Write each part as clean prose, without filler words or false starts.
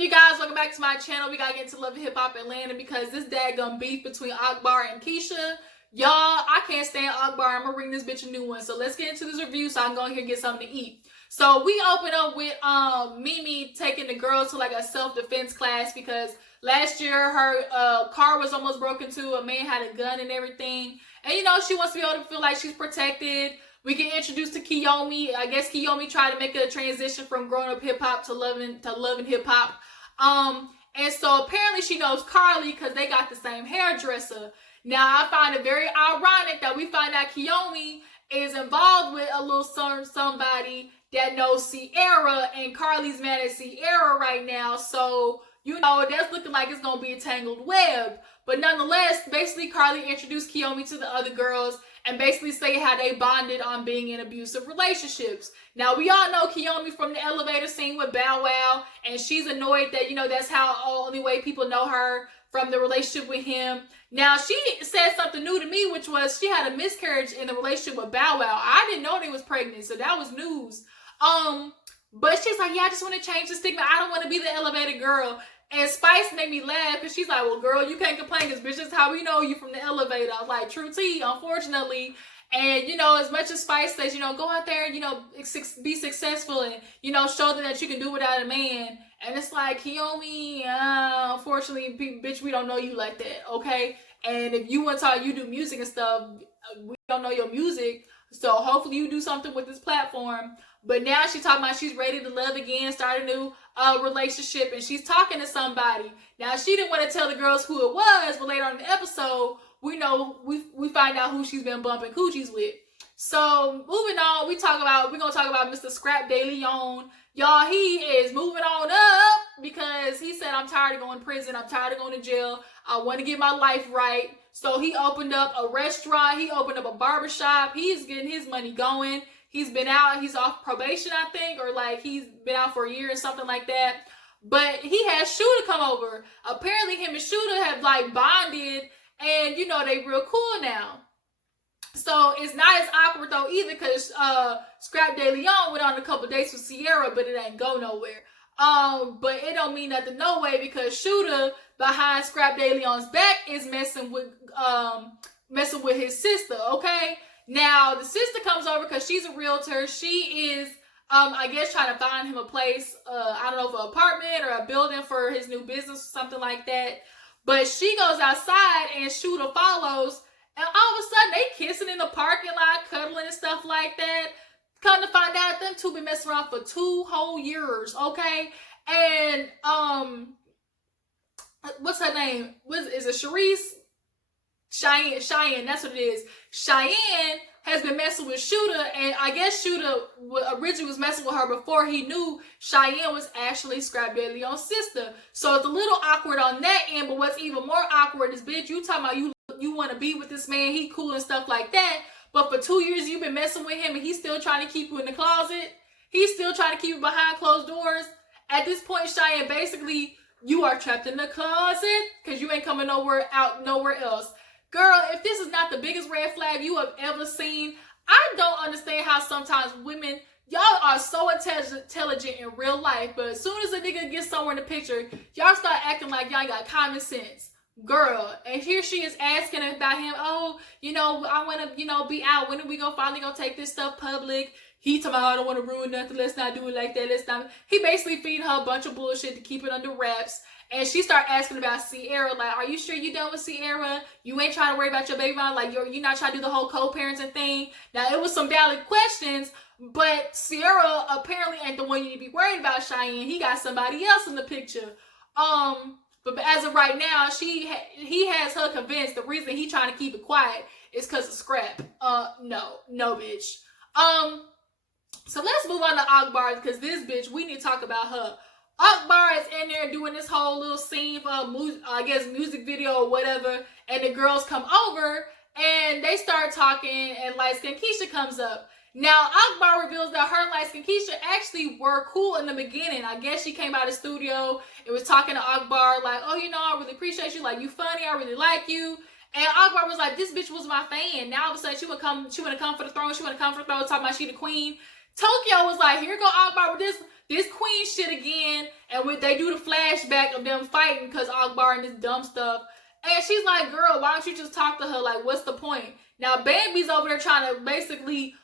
up, you guys? Welcome back to my channel. We gotta get into Love and Hip Hop Atlanta because this daggum beef between Akbar and Keisha. Y'all, I can't stand Akbar. I'm gonna bring this bitch a new one. So let's get into this review so I can go in here and get something to eat. So we open up with Mimi taking the girls to like a self-defense class because last year her car was almost broken into. A man had a gun and everything. And you know, she wants to be able to feel like she's protected. We get introduced to Kiyomi. I guess Kiyomi tried to make a transition from growing up hip hop to loving hip hop. And so apparently she knows Carly because they got the same hairdresser. Now I find it very ironic that we find out Kiyomi is involved with a little somebody that knows Sierra, and Carly's mad at Sierra right now. So you know that's looking like it's gonna be a tangled web. But nonetheless, basically Carly introduced Kiyomi to the other girls and basically say how they bonded on being in abusive relationships. Now, we all know Kiyomi from the elevator scene with Bow Wow, and she's annoyed that, you know, that's how only way people know her from the relationship with him. Now, she said something new to me, which was she had a miscarriage in the relationship with Bow Wow. I didn't know they was pregnant, so that was news. But she's like, yeah, I just want to change the stigma. I don't want to be the elevator girl. And Spice made me laugh because she's like, well, girl, you can't complain because bitch, that's how we know you from the elevator. I was like, true tea, unfortunately. And, you know, as much as Spice says, you know, go out there and, you know, be successful and, you know, show them that you can do without a man. And it's like, Kiyomi, unfortunately, bitch, we don't know you like that, okay? And if you want to talk, you do music and stuff, we don't know your music. So hopefully you do something with this platform. But now she's talking about she's ready to love again, start a new relationship, and she's talking to somebody. Now, she didn't want to tell the girls who it was, but later on in the episode, we know, we find out who she's been bumping coochies with. So, moving on, we're going to talk about Mr. Scrap De Leon. Y'all, he is moving on up because he said, I'm tired of going to prison. I'm tired of going to jail. I want to get my life right. So, he opened up a restaurant. He opened up a barbershop. He's getting his money going. He's been out, he's off probation, I think, or like he's been out for a year or something like that. But he had Shooter come over. Apparently him and Shooter have like bonded and you know, they real cool now. So it's not as awkward though either because Scrap De Leon went on a couple dates with Sierra, but it ain't go nowhere. But it don't mean nothing no way because Shooter behind Scrap De Leon's back is messing with his sister, okay? Now, the sister comes over because she's a realtor. She is, I guess, trying to find him a place, I don't know, for an apartment or a building for his new business or something like that. But she goes outside and Shooter follows. And all of a sudden, they kissing in the parking lot, cuddling and stuff like that. Come to find out, them two been messing around for 2 whole years, okay? And, what's her name? Is it Sharice? Cheyenne, that's what it is. Cheyenne has been messing with Shooter, and I guess Shooter originally was messing with her before he knew Cheyenne was actually Scrap De Leon's sister. So it's a little awkward on that end, but what's even more awkward is, bitch, you talking about you want to be with this man, he cool and stuff like that, but for 2 years you've been messing with him and he's still trying to keep you in the closet. He's still trying to keep you behind closed doors. At this point, Cheyenne, basically, you are trapped in the closet because you ain't coming nowhere else. Girl, if this is not the biggest red flag you have ever seen, I don't understand how sometimes women, y'all are so intelligent in real life, but as soon as a nigga gets somewhere in the picture, y'all start acting like y'all got common sense. Girl, and here she is asking about him, oh, you know, I want to, you know, be out. When are we finally gonna take this stuff public? He talking about, I don't want to ruin nothing. Let's not do it like that. Let's not. He basically feeding her a bunch of bullshit to keep it under wraps. And she started asking about Sierra, like, are you sure you done with Sierra? You ain't trying to worry about your baby mom? Like, you're not trying to do the whole co-parenting thing? Now, it was some valid questions, but Sierra apparently ain't the one you need to be worried about, Cheyenne. He got somebody else in the picture. But as of right now, he has her convinced the reason he trying to keep it quiet is because of Scrap. No, bitch. So let's move on to Akbar because this bitch, we need to talk about her. Akbar is in there doing this whole little scene for I guess music video or whatever, and the girls come over and they start talking and LightSkinKeisha comes up. Now Akbar reveals that her and LightSkinKeisha actually were cool in the beginning. I guess she came out of the studio and was talking to Akbar like, oh, you know, I really appreciate you, like, you funny, I really like you. And Akbar was like, this bitch was my fan. Now all of a sudden she wanna come for the throne, talking about she the queen. Tokyo was like, here go Akbar with this queen shit again, and when they do the flashback of them fighting because Akbar and this dumb stuff, and she's like, girl, why don't you just talk to her? Like, what's the point? Now, Bambi's over there trying to basically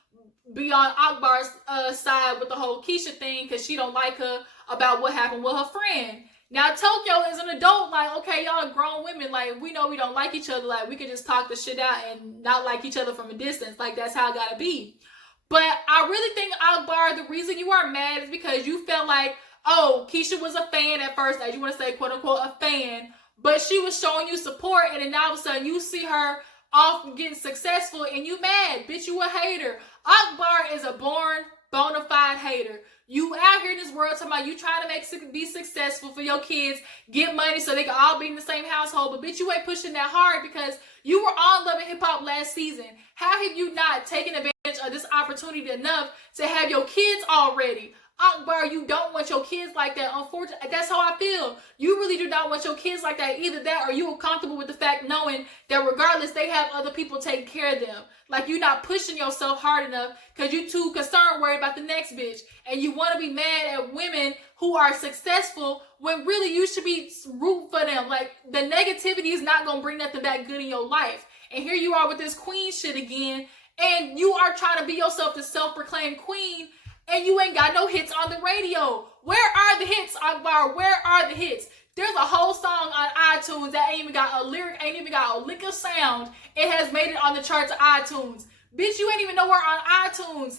be on Akbar's side with the whole Keisha thing because she don't like her about what happened with her friend. Now, Tokyo is an adult, like, okay, y'all grown women, like, we know we don't like each other, like, we can just talk the shit out and not like each other from a distance, like, that's how it gotta be. But I really think, Akbar, the reason you are mad is because you felt like, oh, Keisha was a fan at first, as you want to say, quote unquote, a fan, but she was showing you support, and then all of a sudden you see her off getting successful, and you mad, bitch, you a hater. Akbar is a born, bona fide hater. You out here in this world talking about you trying to be successful for your kids, get money so they can all be in the same household, but bitch, you ain't pushing that hard because you were on Love and Hip Hop last season. How have you not taken advantage of this opportunity enough to have your kids already? Akbar, you don't want your kids like that. Unfortunately, that's how I feel. You really do not want your kids like that. Either that or you are comfortable with the fact knowing that regardless, they have other people taking care of them. Like, you're not pushing yourself hard enough because you're too concerned, worried about the next bitch. And you want to be mad at women who are successful when really you should be rooting for them. Like, the negativity is not going to bring nothing back good in your life. And here you are with this queen shit again. And you are trying to be yourself the self-proclaimed queen. And you ain't got no hits on the radio. Where are the hits, Akbar? Where are the hits? There's a whole song on iTunes that ain't even got a lyric, ain't even got a lick of sound. It has made it on the charts of iTunes. Bitch, you ain't even nowhere on iTunes.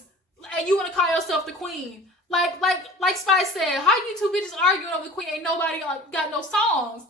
And you want to call yourself the queen. Like Spice said, how you two bitches arguing over the queen? Ain't nobody got no songs.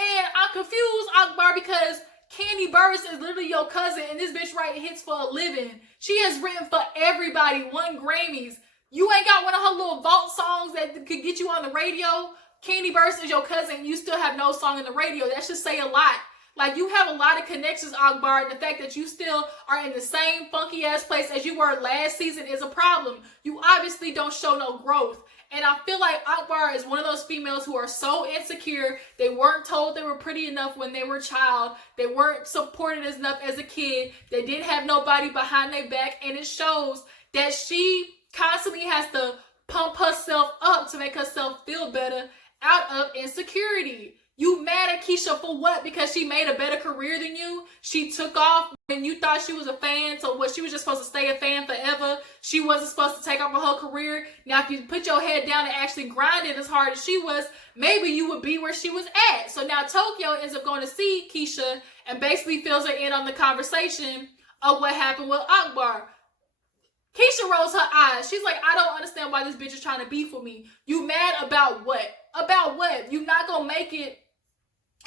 And I'm confused, Akbar, because Candy Burris is literally your cousin, and this bitch writing hits for a living. She has written for everybody, won Grammys. You ain't got one of her little vault songs that could get you on the radio. Candy Burst is your cousin. You still have no song in the radio. That should say a lot. Like, you have a lot of connections, Akbar, and the fact that you still are in the same funky ass place as you were last season is a problem. You obviously don't show no growth. And I feel like Akbar is one of those females who are so insecure. They weren't told they were pretty enough when they were a child. They weren't supported enough as a kid. They didn't have nobody behind their back. And it shows that she constantly has to pump herself up to make herself feel better out of insecurity. You mad at Keisha for what? Because she made a better career than you? She took off when you thought she was a fan, so what, she was just supposed to stay a fan forever? She wasn't supposed to take off her whole career? Now, if you put your head down and actually grind it as hard as she was, maybe you would be where she was at. So now Tokyo ends up going to see Keisha and basically fills her in on the conversation of what happened with Akbar. Keisha rolls her eyes. She's like, I don't understand why this bitch is trying to beef with me. You mad about what? About what? You not gonna make it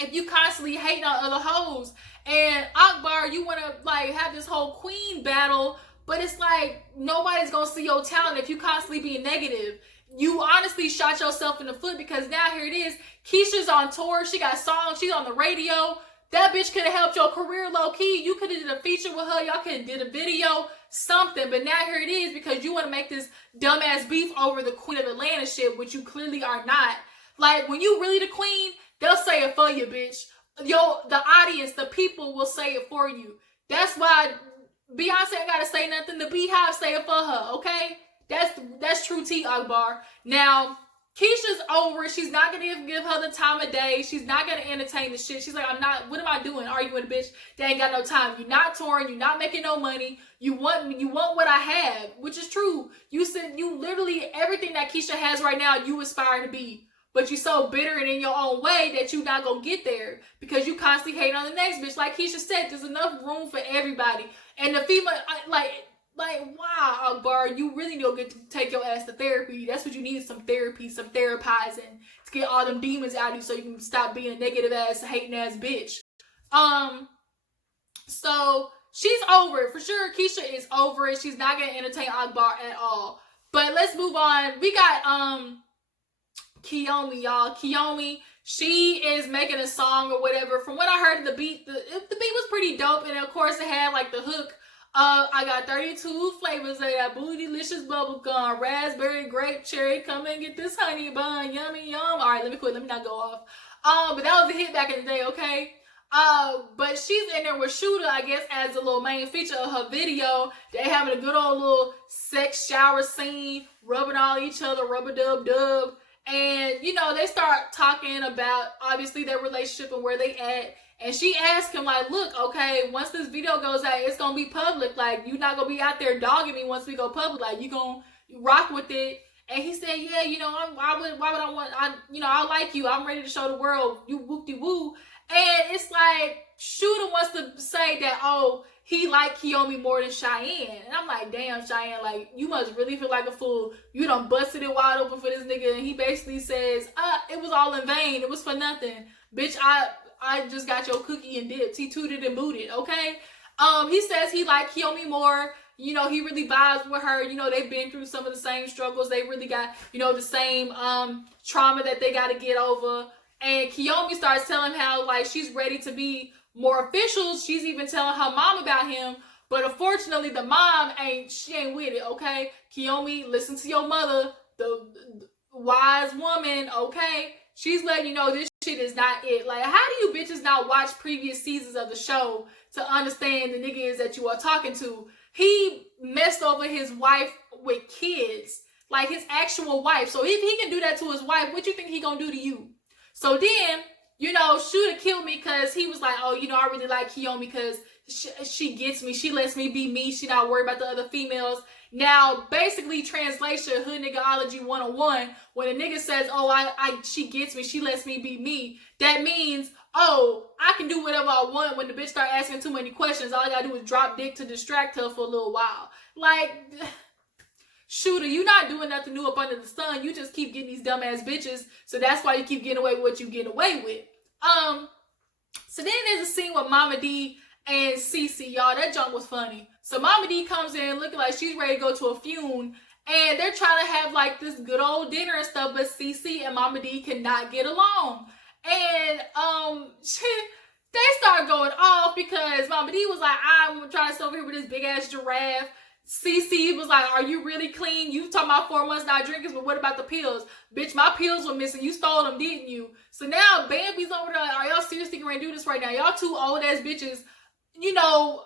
if you constantly hating on other hoes. And Akbar, you want to like have this whole queen battle, but it's like nobody's gonna see your talent if you constantly being negative. You honestly shot yourself in the foot because now here it is. Keisha's on tour. She got songs. She's on the radio. That bitch could have helped your career low key. You could have did a feature with her. Y'all could have did a video, something. But now here it is because you want to make this dumbass beef over the Queen of Atlanta shit, which you clearly are not. Like, when you really the queen, they'll say it for you, bitch. The audience, the people will say it for you. That's why Beyonce ain't got to say nothing. The Beehive say it for her, okay? That's true tea, Akbar. Now, Keisha's over it. She's not going to give her the time of day. She's not going to entertain the shit. She's like, what am I doing? Arguing with a bitch that ain't got no time. You're not touring. You're not making no money. You want what I have, which is true. You said you literally, everything that Keisha has right now, you aspire to be. But you're so bitter and in your own way that you're not going to get there because you constantly hate on the next bitch. Like Keisha said, there's enough room for everybody. And the female, wow, Akbar, you really need to get to take your ass to therapy. That's what you need, some therapy, some therapizing to get all them demons out of you so you can stop being a negative ass, hating ass bitch. So she's over it. For sure, Keisha is over it. She's not going to entertain Akbar at all. But let's move on. We got, Kiyomi, y'all. Kiyomi, she is making a song or whatever. From what I heard of the beat, the beat was pretty dope. And of course it had like the hook. I got 32 flavors of that bootylicious bubble gum, raspberry, grape, cherry. Come and get this honey bun, yummy, yum. All right, let me quit. Let me not go off. But that was a hit back in the day, okay? But she's in there with Shooter, I guess, as a little main feature of her video. They having a good old little sex shower scene, rubbing all each other, rub-a-dub-dub. And, you know, they start talking about, obviously, their relationship and where they at. And she asked him, like, look, okay, once this video goes out, it's going to be public. Like, you're not going to be out there dogging me once we go public. Like, you going to rock with it. And he said, yeah, you know, why would I want, I like you. I'm ready to show the world. You whoop-de-woo. And it's like, Shooter wants to say that, oh, he liked Kiyomi more than Cheyenne. And I'm like, damn, Cheyenne, like, you must really feel like a fool. You done busted it wide open for this nigga. And he basically says, it was all in vain. It was for nothing. Bitch, I just got your cookie and dipped. He tooted and booted, okay? He says he liked Kiyomi more. You know, he really vibes with her. You know, they've been through some of the same struggles. They really got, you know, the same trauma that they got to get over. And Kiyomi starts telling how, like, she's ready to be more official. She's even telling her mom about him. But unfortunately, the mom she ain't with it, okay? Kiyomi, listen to your mother, the wise woman, okay? She's letting you know this shit is not it. Like, how do you bitches not watch previous seasons of the show to understand the nigga is that you are talking to? He messed over his wife with kids. Like, his actual wife. So if he can do that to his wife, what you think he gonna do to you? So then, you know, Shooter killed me because he was like, oh, you know, I really like Kiyomi because she gets me. She lets me be me. She not worried about the other females. Now, basically, translation, hood niggaology 101, when a nigga says, oh, she gets me. She lets me be me. That means, oh, I can do whatever I want. When the bitch start asking too many questions, all I gotta do is drop dick to distract her for a little while. Like, Shooter, you not doing nothing new up under the sun. You just keep getting these dumbass bitches. So that's why you keep getting away with what you get away with. So then there's a scene with Mama D and Cece, y'all. That junk was funny. So Mama D comes in looking like she's ready to go to a funeral. And they're trying to have like this good old dinner and stuff. But Cece and Mama D cannot get along. And they start going off because Mama D was like, I'm trying to sit over here with this big ass giraffe. Cece was like, are you really clean? You talking about 4 months not drinking, but what about the pills? Bitch, my pills were missing. You stole them, didn't you? So now Bambi's over there. Are y'all seriously going to do this right now? Y'all two old ass bitches, you know,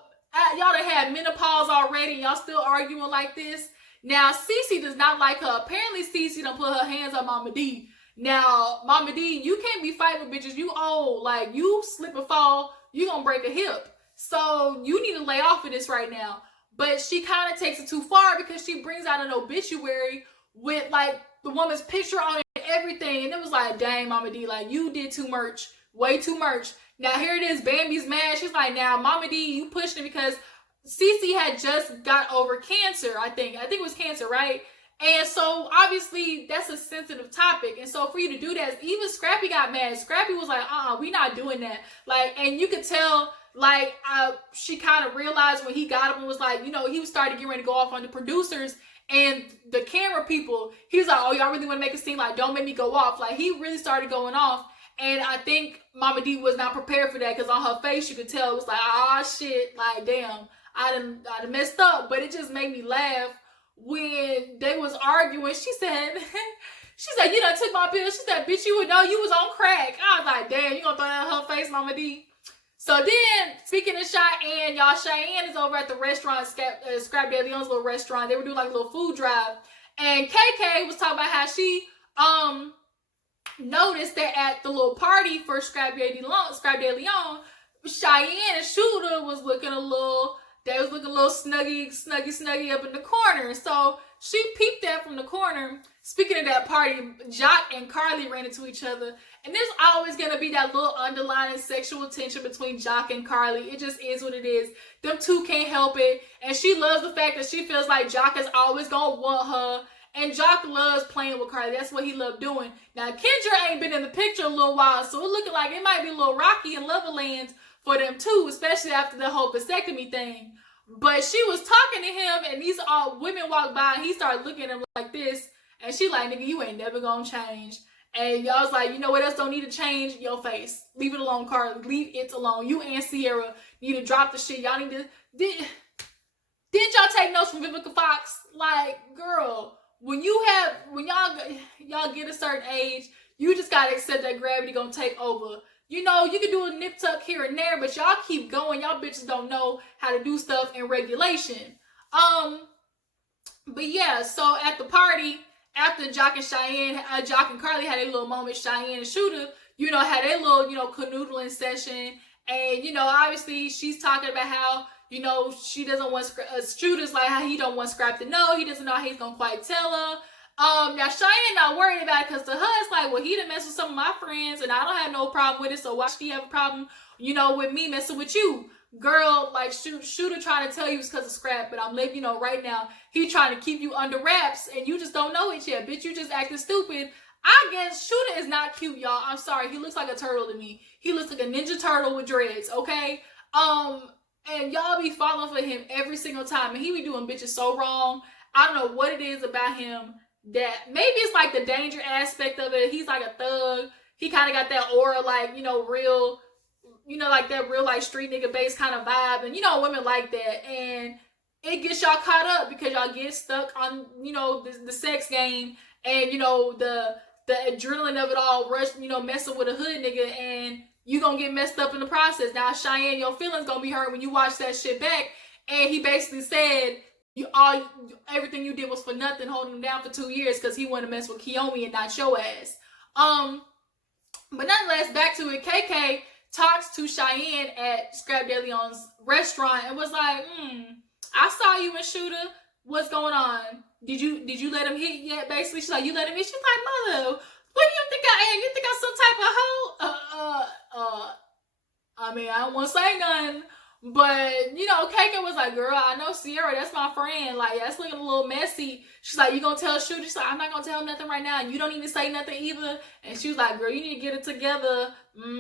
y'all done had menopause already. Y'all still arguing like this. Now, Cece does not like her. Apparently, Cece done put her hands on Mama D. Now, Mama D, you can't be fighting with bitches. You old. Like, you slip and fall, you gonna break a hip. So, you need to lay off of this right now. But she kind of takes it too far because she brings out an obituary with, like, the woman's picture on it and everything. And it was like, dang, Mama D, like, you did too much. Way too much. Now, here it is. Bambi's mad. She's like, now, Mama D, you pushed it because Cece had just got over cancer, I think. I think it was cancer, right? And so, obviously, that's a sensitive topic. And so, for you to do that, even Scrappy got mad. Scrappy was like, we not doing that. Like, and you could tell, like, she kind of realized when he got up and was like, you know, he was starting to get ready to go off on the producers and the camera people. He was like, oh, y'all really want to make a scene? Like, don't make me go off. Like, he really started going off. And I think Mama D was not prepared for that because on her face, you could tell it was like, shit. Like, damn, I done messed up. But it just made me laugh when they was arguing. She said, you done took my pills. She said, bitch, you would know you was on crack. I was like, damn, you gonna throw that in her face, Mama D? So then, speaking of Cheyenne, y'all, Cheyenne is over at the restaurant, Scrappy ATL S9's little restaurant. They were doing like a little food drive. And KK was talking about how she noticed that at the little party for Scrappy ATL S9, Cheyenne and Shooter was looking a little snuggy up in the corner. So she peeped that from the corner. Speaking of that party, Jock and Carly ran into each other. And there's always going to be that little underlying sexual tension between Jock and Carly. It just is what it is. Them two can't help it. And she loves the fact that she feels like Jock is always going to want her. And Jock loves playing with Carly. That's what he loved doing. Now, Kendra ain't been in the picture a little while. So it looking like it might be a little rocky in Loverland for them too. Especially after the whole vasectomy thing. But she was talking to him. And these women walked by. And he started looking at him like this. And she like, nigga, you ain't never gonna change. And y'all was like, you know what else don't need to change? Your face. Leave it alone, Carly. Leave it alone. You and Sierra need to drop the shit. Y'all need to... Didn't y'all take notes from Vivica Fox? Like, girl, when y'all get a certain age, you just gotta accept that gravity gonna take over. you know, you can do a nip tuck here and there, but y'all keep going. Y'all bitches don't know how to do stuff in regulation. But yeah, so at the party, after Jock and Carly had a little moment, Cheyenne and Shooter, you know, had a little, you know, canoodling session. And, you know, obviously she's talking about how, you know, she doesn't want Shooter's like how he don't want Scrap to know. He doesn't know how he's gonna quite tell her. Now Cheyenne not worried about it because to her it's like, well, he done mess with some of my friends and I don't have no problem with it, so why should he have a problem, you know, with me messing with you? Girl, like Shooter trying to tell you it's because of Scrap, but I'm letting you know right now, he trying to keep you under wraps and you just don't know it yet, bitch. You just acting stupid. I guess Shooter is not cute, y'all. I'm sorry. He looks like a turtle to me. He looks like a ninja turtle with dreads, okay? And y'all be falling for him every single time, and he be doing bitches so wrong. I don't know what it is about him that maybe it's like the danger aspect of it. He's like a thug. He kind of got that aura, like, you know, real, you know, like that real like street nigga base kind of vibe, and you know women like that, and it gets y'all caught up because y'all get stuck on, you know, the sex game and, you know, the adrenaline of it all, rush, you know, messing with a hood nigga, and you gonna get messed up in the process. Now Cheyenne, your feelings gonna be hurt when you watch that shit back, and he basically said everything you did was for nothing, holding him down for 2 years because he wanted to mess with Kiyomi and not your ass. But nonetheless, back to it. KK talks to Cheyenne at Scrap De Leon's restaurant and was like, I saw you and Shooter. What's going on? Did you let him hit yet? Basically, she's like, you let him hit? She's like, mother, what do you think I am? You think I'm some type of hoe? I mean, I don't want to say nothing. But, you know, KK was like, girl, I know Sierra, that's my friend. Like, that's looking a little messy. She's like, you gonna tell Shooter? She's like, I'm not gonna tell him nothing right now. And you don't even say nothing either. And she was like, girl, you need to get it together.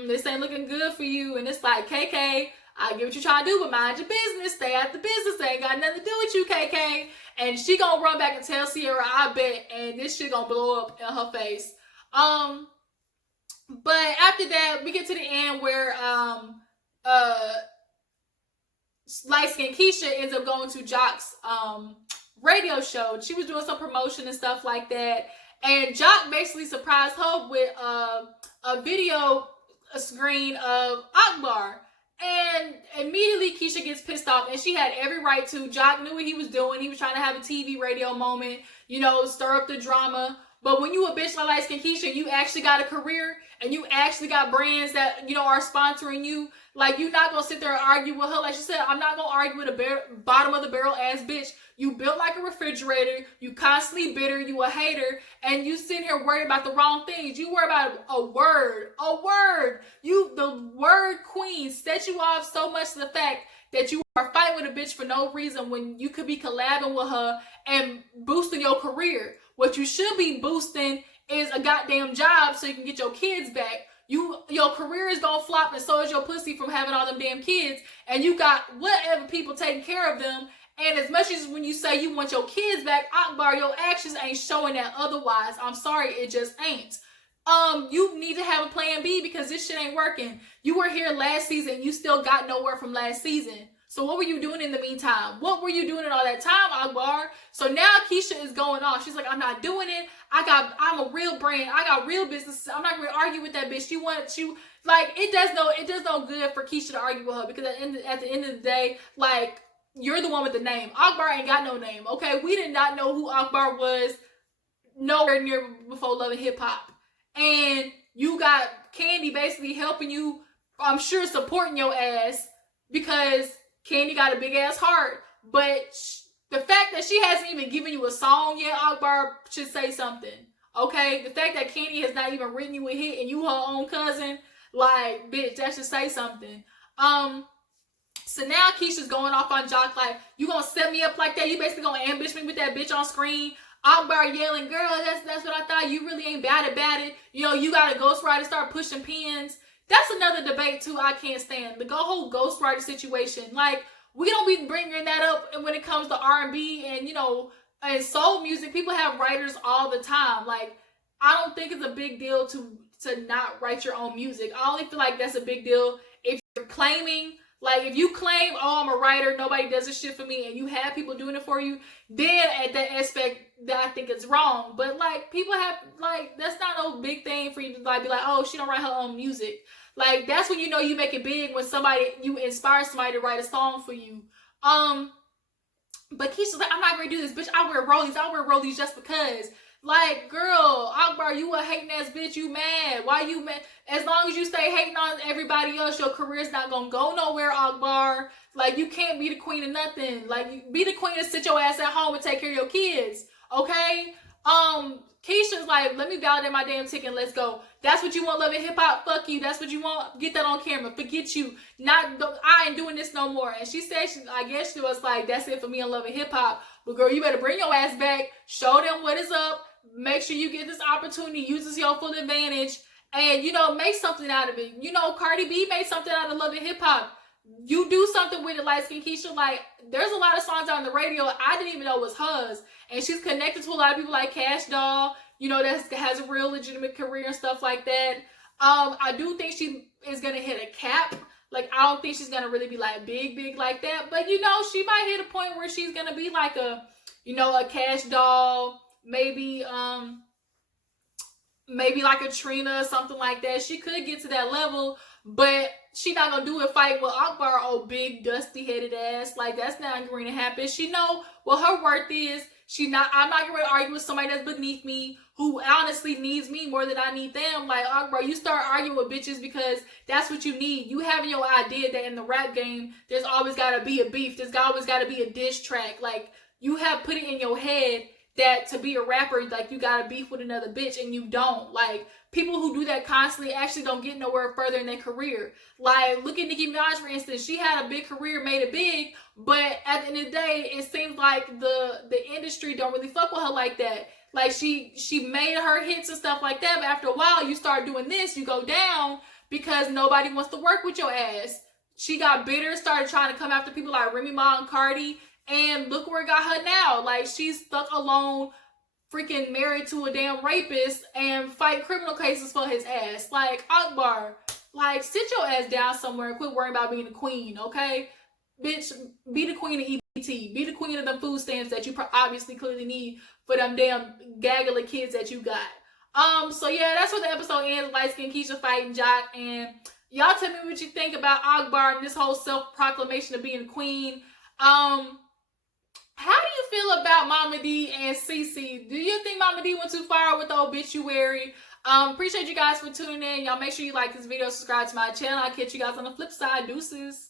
This ain't looking good for you. And it's like, KK, I get what you're trying to do, but mind your business. Stay out the business. They ain't got nothing to do with you, KK. And she gonna run back and tell Sierra, I bet. And this shit gonna blow up in her face. But after that, we get to the end where, LightSkinKeisha ends up going to Jock's radio show. She was doing some promotion and stuff like that, and Jock basically surprised her with a video screen of Akbar, and immediately Keisha gets pissed off, and she had every right to. Jock knew what he was doing. He was trying to have a TV radio moment, you know, stir up the drama. But when you a bitch like LightSkinKeisha, you actually got a career and you actually got brands that, you know, are sponsoring you. Like, you're not going to sit there and argue with her. Like she said, I'm not going to argue with a bottom of the barrel ass bitch. You built like a refrigerator. You constantly bitter. You a hater. And you sitting here worried about the wrong things. You worry about a word. A word. You, the word queen, set you off so much to the fact that you are fighting with a bitch for no reason when you could be collabing with her and boosting your career. What you should be boosting is a goddamn job so you can get your kids back. Your career is gonna flop, and so is your pussy from having all them damn kids, and you got whatever people taking care of them. And as much as when you say you want your kids back, Akbar, your actions ain't showing that otherwise. I'm sorry, it just ain't. You need to have a plan B because this shit ain't working. You were here last season, you still got nowhere from last season. So what were you doing in the meantime? What were you doing in all that time, Akbar? So now Keisha is going off. She's like, I'm not doing it. I'm a real brand. I got real businesses. I'm not going to argue with that bitch. It does no good for Keisha to argue with her because at the end of the day, like, you're the one with the name. Akbar ain't got no name, okay? We did not know who Akbar was nowhere near before Love and Hip Hop. And you got Candy basically helping you, I'm sure supporting your ass because Candy got a big ass heart, but the fact that she hasn't even given you a song yet, Akbar, should say something. Okay? The fact that Candy has not even written you a hit and you her own cousin, like, bitch, that should say something. So now Keisha's going off on Jock like, you gonna set me up like that? You basically gonna ambush me with that bitch on screen? Akbar yelling, girl, that's what I thought. You really ain't bad about it. You know, you got a ghostwriter start pushing pins. That's another debate too I can't stand. The whole ghostwriter situation. Like, we don't be bringing that up when it comes to R&B and, you know, and soul music. People have writers all the time. Like, I don't think it's a big deal to not write your own music. I only feel like that's a big deal if you're claiming, like, if you claim, oh, I'm a writer, nobody does this shit for me, and you have people doing it for you, then at that aspect, that I think it's wrong. But, like, people have, like, that's not no big thing for you to, like, be like, oh, she don't write her own music. Like, that's when you know you make it big, when you inspire somebody to write a song for you. But Keisha's like, I'm not gonna do this, bitch. I wear rollies just because. Like, girl, Akbar, you a hating ass bitch. You mad? Why you mad? As long as you stay hating on everybody else, your career's not gonna go nowhere, Akbar. Like, you can't be the queen of nothing. Like, you be the queen and sit your ass at home and take care of your kids. Okay? Keisha's like, let me validate my damn ticket and let's go. That's what you want, Love and Hip Hop? Fuck you. That's what you want? Get that on camera. Forget you. I ain't doing this no more. And she said, I guess she was like, that's it for me and Love and Hip Hop. But girl, you better bring your ass back. Show them what is up. Make sure you get this opportunity. Use this your full advantage. And, you know, make something out of it. You know, Cardi B made something out of Love and Hip Hop. You do something with it, LightSkinKeisha. Like, there's a lot of songs on the radio I didn't even know was hers. And she's connected to a lot of people like Cash Doll, you know, that has a real legitimate career and stuff like that. I do think she is going to hit a cap. Like, I don't think she's going to really be like big like that. But, you know, she might hit a point where she's going to be like a, you know, a Cash Doll, maybe like a Trina or something like that. She could get to that level, but she not gonna do it fighting with Akbar, old big dusty headed ass. Like, that's not going to happen. She know what her worth is. I'm not gonna argue with somebody that's beneath me, who honestly needs me more than I need them. Like, Akbar, you start arguing with bitches because that's what you need. You having your idea that in the rap game, there's always gotta be a beef. There's always gotta be a diss track. Like, you have put it in your head that to be a rapper, like, you gotta beef with another bitch, and you don't. Like, people who do that constantly actually don't get nowhere further in their career. Like, look at Nicki Minaj, for instance. She had a big career, made it big, but at the end of the day, it seems like the industry don't really fuck with her like that. Like, she made her hits and stuff like that, but after a while, you start doing this, you go down because nobody wants to work with your ass. She got bitter, started trying to come after people like Remy Ma and Cardi, and look where it got her now. Like, she's stuck alone, freaking married to a damn rapist, and fight criminal cases for his ass. Like, Akbar, like, sit your ass down somewhere and quit worrying about being the queen, okay? Bitch, be the queen of EBT. Be the queen of them food stamps that you obviously clearly need for them damn gaggle of kids that you got. So yeah, that's what the episode ends. LightSkinKeisha fighting Jock. And y'all tell me what you think about Akbar and this whole self-proclamation of being queen. How do you feel about Mama D and Cece? Do you think Mama D went too far with the obituary? Appreciate you guys for tuning in. Y'all make sure you like this video, subscribe to my channel. I'll catch you guys on the flip side. Deuces.